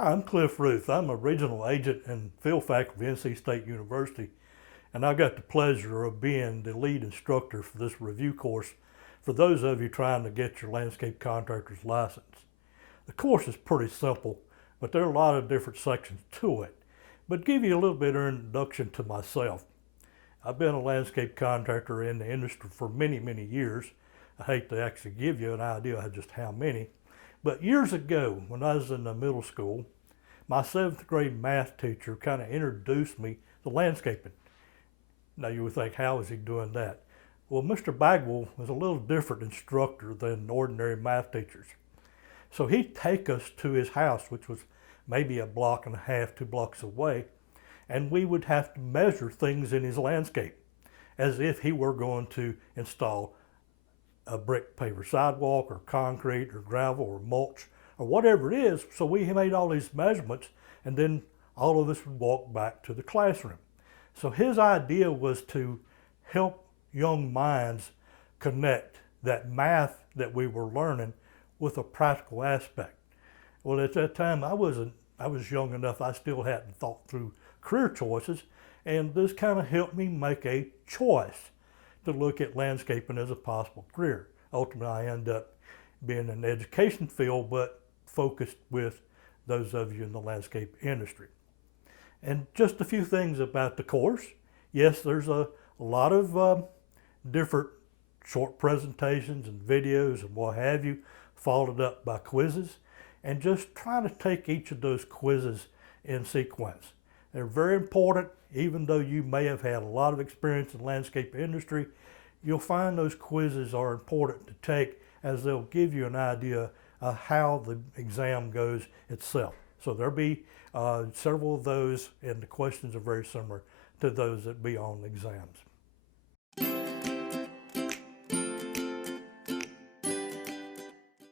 Hi, I'm Cliff Ruth. I'm a regional agent and field faculty of NC State University, and I got the pleasure of being the lead instructor for this review course for those of you trying to get your landscape contractor's license. The course is pretty simple, but there are a lot of different sections to it. But give you a little bit of introduction to myself. I've been a landscape contractor in the industry for many, many years. I hate to actually give you an idea of just how many. But years ago, when I was in the middle school, my 7th grade math teacher kind of introduced me to landscaping. Now you would think, how is he doing that? Well, Mr. Bagwell was a little different instructor than ordinary math teachers. So he'd take us to his house, which was maybe a block and a half, 2 blocks away, and we would have to measure things in his landscape as if he were going to install a brick paver sidewalk or concrete or gravel or mulch or whatever it is. So we made all these measurements, and then all of us would walk back to the classroom. So his idea was to help young minds connect that math that we were learning with a practical aspect. Well, at that time I was young enough, I still hadn't thought through career choices, and this kind of helped me make a choice to look at landscaping as a possible career. Ultimately, I ended up being in the education field, but focused with those of you in the landscape industry. And just a few things about the course. Yes, there's a lot of different short presentations and videos and what have you, followed up by quizzes, and just try to take each of those quizzes in sequence. They're very important. Even though you may have had a lot of experience in the landscape industry, you'll find those quizzes are important to take, as they'll give you an idea of how the exam goes itself. So there'll be several of those, and the questions are very similar to those that be on the exams.